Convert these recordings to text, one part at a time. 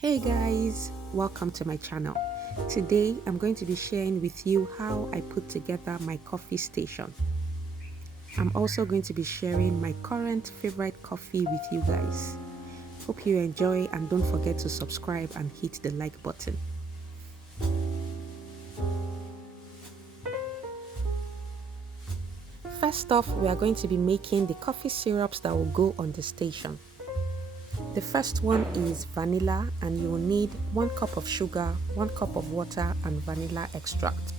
Hey guys, welcome to my channel. Today I'm going to be sharing with you how I put together my coffee station. I'm also going to be sharing my current favorite coffee with you guys. Hope you enjoy and don't forget to subscribe and hit the like button. First off, we are going to be making the coffee syrups that will go on the station. The first one is vanilla, and you will need 1 cup of sugar, 1 cup of water and vanilla extract.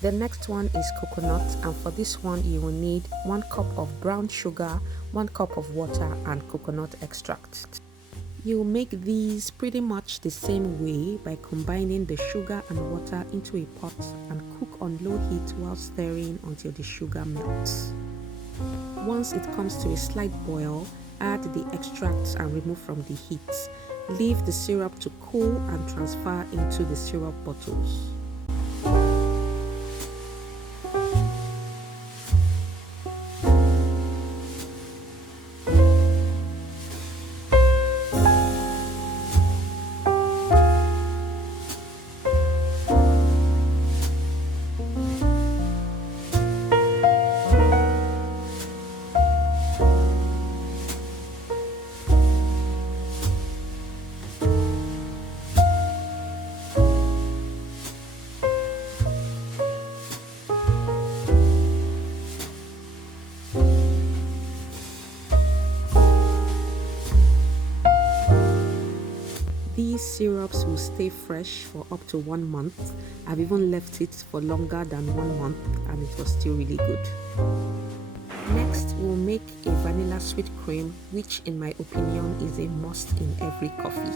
The next one is coconut, and for this one you will need 1 cup of brown sugar, 1 cup of water and coconut extract. You will make these pretty much the same way by combining the sugar and water into a pot and cook on low heat while stirring until the sugar melts. Once it comes to a slight boil, add the extracts and remove from the heat. Leave the syrup to cool and transfer into the syrup bottles. These syrups will stay fresh for up to 1 month. I've even left it for longer than 1 month and it was still really good. Next, we'll make a vanilla sweet cream, which in my opinion is a must in every coffee.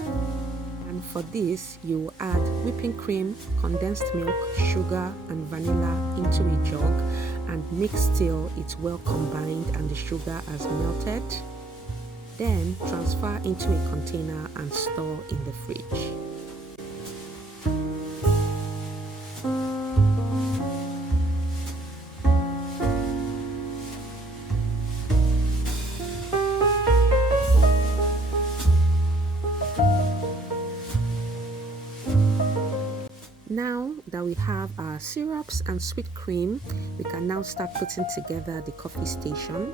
And for this, you will add whipping cream, condensed milk, sugar and vanilla into a jug and mix till it's well combined and the sugar has melted. Then transfer into a container and store in the fridge. Now that we have our syrups and sweet cream, we can now start putting together the coffee station.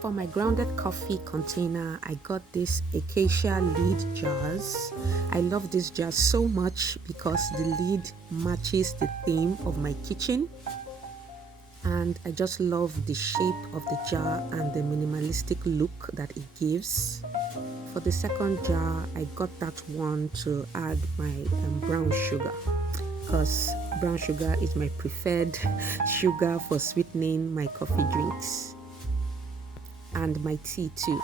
For my grounded coffee container, I got this Acacia lid jars. I love this jar so much because the lid matches the theme of my kitchen. And I just love the shape of the jar and the minimalistic look that it gives. For the second jar, I got that one to add my brown sugar, because brown sugar is my preferred sugar for sweetening my coffee drinks. And my tea too.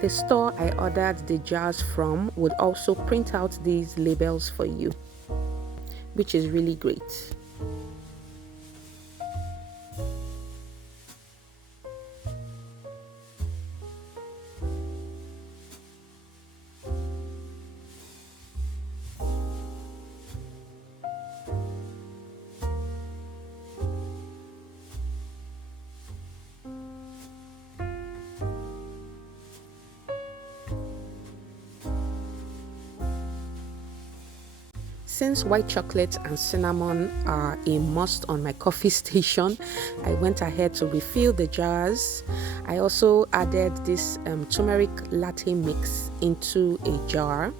The store I ordered the jars from would also print out these labels for you, which is really great. Since white chocolate and cinnamon are a must on my coffee station, I went ahead to refill the jars. I also added this turmeric latte mix into a jar.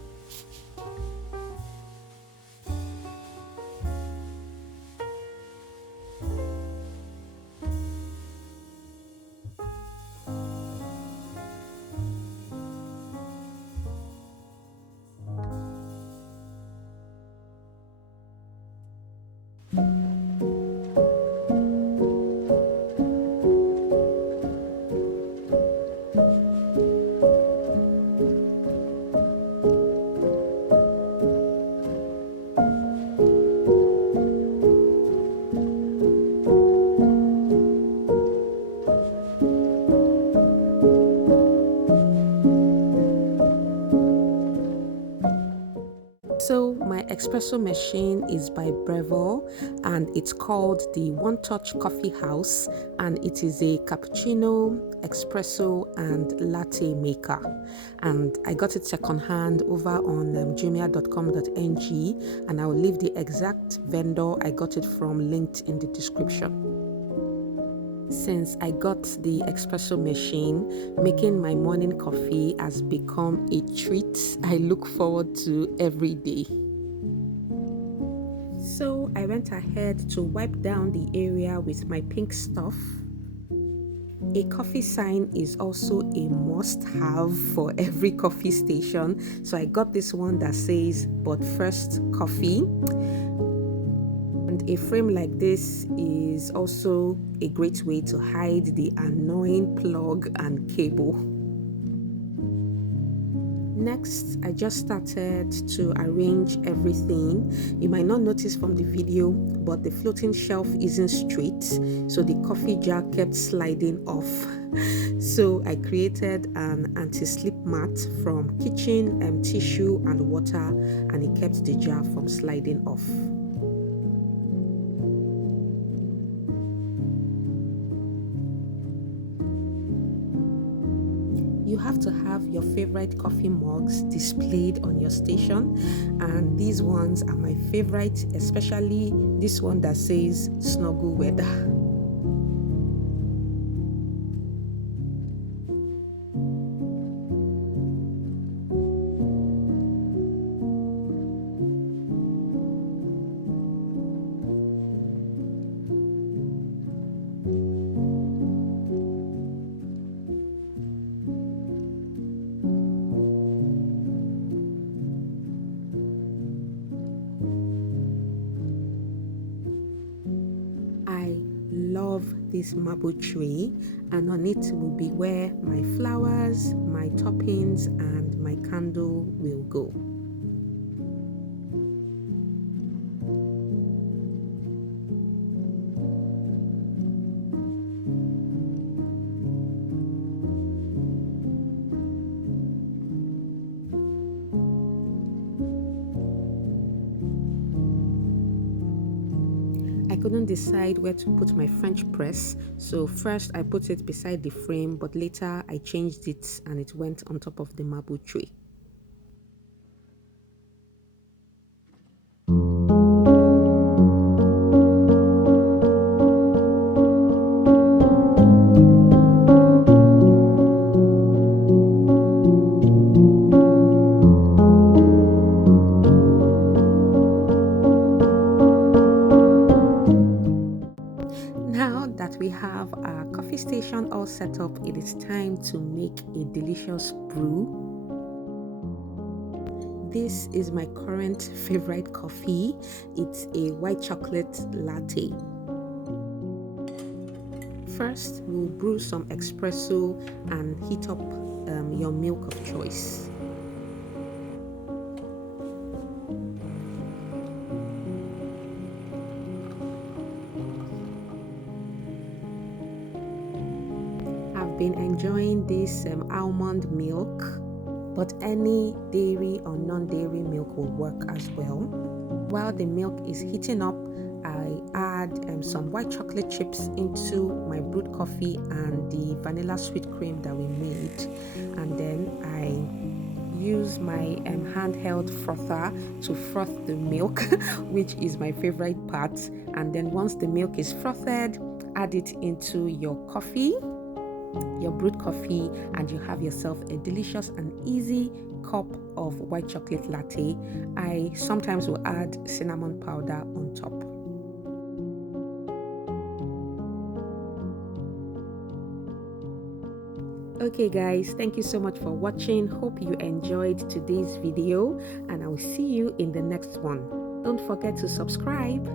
espresso machine is by Breville and it's called the One Touch Coffee House, and it is a cappuccino, espresso and latte maker. And I got it secondhand over on jumia.com.ng, and I will leave the exact vendor I got it from linked in the description. Since I got the espresso machine, making my morning coffee has become a treat I look forward to every day. So I went ahead to wipe down the area with my pink stuff. A coffee sign is also a must-have for every coffee station. So I got this one that says, "But first, coffee." And a frame like this is also a great way to hide the annoying plug and cable. Next, I just started to arrange everything. You might not notice from the video, but the floating shelf isn't straight, so the coffee jar kept sliding off. So I created an anti-slip mat from kitchen tissue and water, and it kept the jar from sliding off. You have to have your favorite coffee mugs displayed on your station, and these ones are my favorite, especially this one that says "Snuggle Weather." I love this marble tray, and on it will be where my flowers, my toppings and my candle will go. I couldn't decide where to put my French press, so first I put it beside the frame, but later I changed it and it went on top of the marble tray. Now that we have our coffee station all set up, it is time to make a delicious brew. This is my current favorite coffee. It's a white chocolate latte. First, we'll brew some espresso and heat up your milk of choice. I've been enjoying this almond milk, but any dairy or non-dairy milk will work as well. While the milk is heating up, I add some white chocolate chips into my brewed coffee and the vanilla sweet cream that we made, and then I use my handheld frother to froth the milk, which is my favorite part. And then once the milk is frothed, add it into your coffee, your brewed coffee, and you have yourself a delicious and easy cup of white chocolate latte. I sometimes will add cinnamon powder on top. Okay guys, thank you so much for watching. Hope you enjoyed today's video, and I will see you in the next one. Don't forget to subscribe.